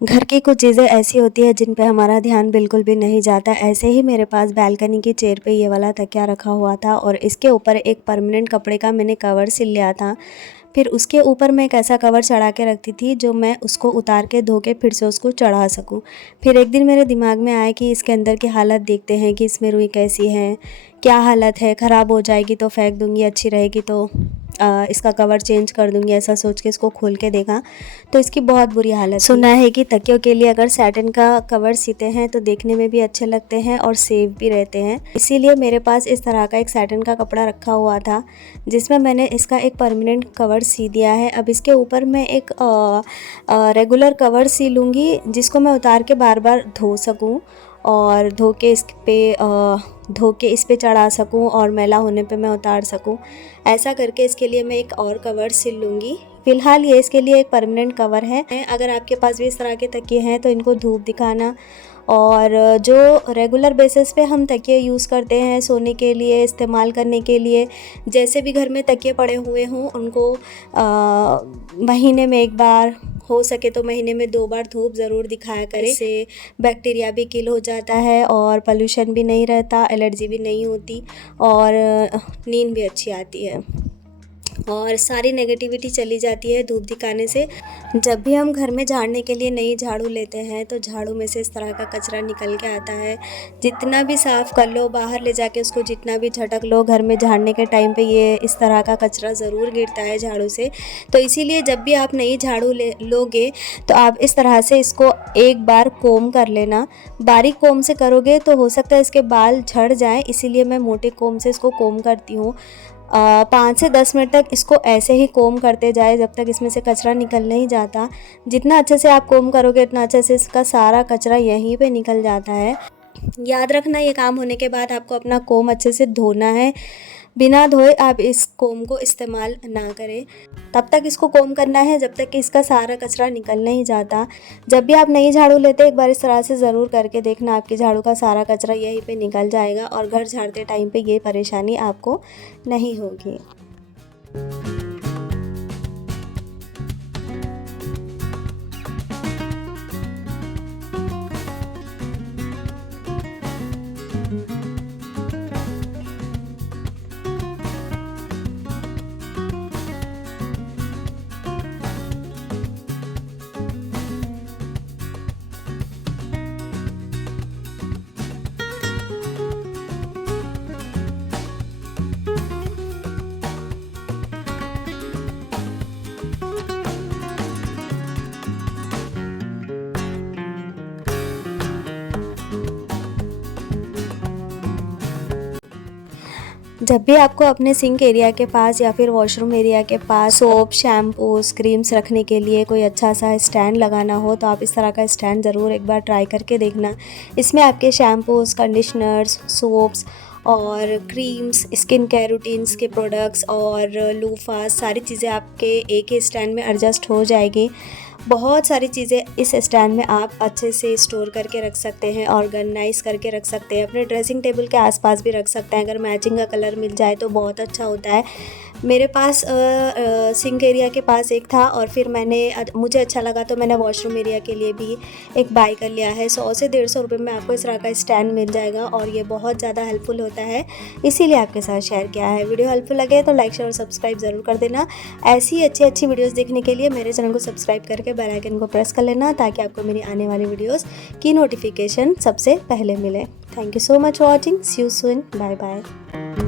घर की कुछ चीज़ें ऐसी होती है जिन पे हमारा ध्यान बिल्कुल भी नहीं जाता। ऐसे ही मेरे पास बालकनी की चेयर पे ये वाला तकिया रखा हुआ था और इसके ऊपर एक परमानेंट कपड़े का मैंने कवर सिल लिया था। फिर उसके ऊपर मैं एक ऐसा कवर चढ़ा के रखती थी जो मैं उसको उतार के धो के फिर से उसको चढ़ा सकूं। फिर एक दिन मेरे दिमाग में आया कि इसके अंदर की हालत देखते हैं कि इसमें रुई कैसी है, क्या हालत है, ख़राब हो जाएगी तो फेंक दूँगी, अच्छी रहेगी तो इसका कवर चेंज कर दूँगी। ऐसा सोच के इसको खोल के देखा तो इसकी बहुत बुरी हालत थी। सुना है कि तकियों के लिए अगर सैटिन का कवर सीते हैं तो देखने में भी अच्छे लगते हैं और सेफ भी रहते हैं। इसीलिए मेरे पास इस तरह का एक सैटिन का कपड़ा रखा हुआ था जिसमें मैंने इसका एक परमानेंट कवर सी दिया है। अब इसके ऊपर मैं एक रेगुलर कवर सी लूँगी जिसको मैं उतार के बार बार धो सकूँ और धो के इस पे चढ़ा सकूं और मैला होने पे मैं उतार सकूं। ऐसा करके इसके लिए मैं एक और कवर सिल लूँगी। फ़िलहाल ये इसके लिए एक परमानेंट कवर है। अगर आपके पास भी इस तरह के तकिए हैं तो इनको धूप दिखाना और जो रेगुलर बेसिस पे हम तकिए यूज़ करते हैं सोने के लिए, इस्तेमाल करने के लिए, जैसे भी घर में तकिए पड़े हुए हों उनको महीने में एक बार, हो सके तो महीने में 2 बार धूप ज़रूर दिखाया करें। इससे बैक्टीरिया भी किल हो जाता है और पोल्यूशन भी नहीं रहता, एलर्जी भी नहीं होती और नींद भी अच्छी आती है और सारी नेगेटिविटी चली जाती है धूप दिखाने से। जब भी हम घर में झाड़ने के लिए नई झाड़ू लेते हैं तो झाड़ू में से इस तरह का कचरा निकल के आता है। जितना भी साफ़ कर लो, बाहर ले जाके उसको जितना भी झटक लो, घर में झाड़ने के टाइम पे ये इस तरह का कचरा ज़रूर गिरता है झाड़ू से। तो इसीलिए जब भी आप नई झाड़ू लोगे तो आप इस तरह से इसको एक बार कोम कर लेना। बारीक कोम से करोगे तो हो सकता है इसके बाल झड़ जाएँ, इसीलिए मैं मोटे कोम से इसको कोम करती हूँ। 5 से 10 मिनट तक इसको ऐसे ही कोम करते जाए जब तक इसमें से कचरा निकल नहीं जाता। जितना अच्छे से आप कोम करोगे उतना अच्छे से इसका सारा कचरा यहीं पे निकल जाता है। याद रखना, ये काम होने के बाद आपको अपना कोम अच्छे से धोना है। बिना धोए आप इस कोम को इस्तेमाल ना करें। तब तक इसको कोम करना है जब तक कि इसका सारा कचरा निकल नहीं जाता। जब भी आप नई झाड़ू लेते हैं एक बार इस तरह से ज़रूर करके देखना, आपकी झाड़ू का सारा कचरा यहीं पे निकल जाएगा और घर झाड़ते टाइम पे ये परेशानी आपको नहीं होगी। जब भी आपको अपने सिंक एरिया के पास या फिर वॉशरूम एरिया के पास सोप, शैम्पूस, क्रीम्स रखने के लिए कोई अच्छा सा स्टैंड लगाना हो तो आप इस तरह का स्टैंड ज़रूर एक बार ट्राई करके देखना। इसमें आपके शैम्पूस, कंडीशनर्स, सोप्स और क्रीम्स, स्किन केयर रूटीन्स के प्रोडक्ट्स और लूफास, सारी चीज़ें आपके एक ही स्टैंड में एडजस्ट हो जाएगी। बहुत सारी चीज़ें इस स्टैंड में आप अच्छे से स्टोर करके रख सकते हैं, ऑर्गेनाइज करके रख सकते हैं, अपने ड्रेसिंग टेबल के आसपास भी रख सकते हैं। अगर मैचिंग का कलर मिल जाए तो बहुत अच्छा होता है। मेरे पास सिंक एरिया के पास एक था और फिर मुझे अच्छा लगा तो मैंने वॉशरूम एरिया के लिए भी एक बाय कर लिया है। 100 से 150 रुपये में आपको इस तरह का स्टैंड मिल जाएगा और ये बहुत ज़्यादा हेल्पफुल होता है, इसीलिए आपके साथ शेयर किया है। वीडियो हेल्पफुल लगे तो लाइक, शेयर और सब्सक्राइब ज़रूर कर देना। ऐसी अच्छी वीडियोज़ देखने के लिए मेरे चैनल को सब्सक्राइब करके बेल आइकन को प्रेस कर लेना ताकि आपको मेरी आने वाली वीडियोज़ की नोटिफिकेशन सबसे पहले मिले। Thank you so much for watching. See you soon. Bye bye.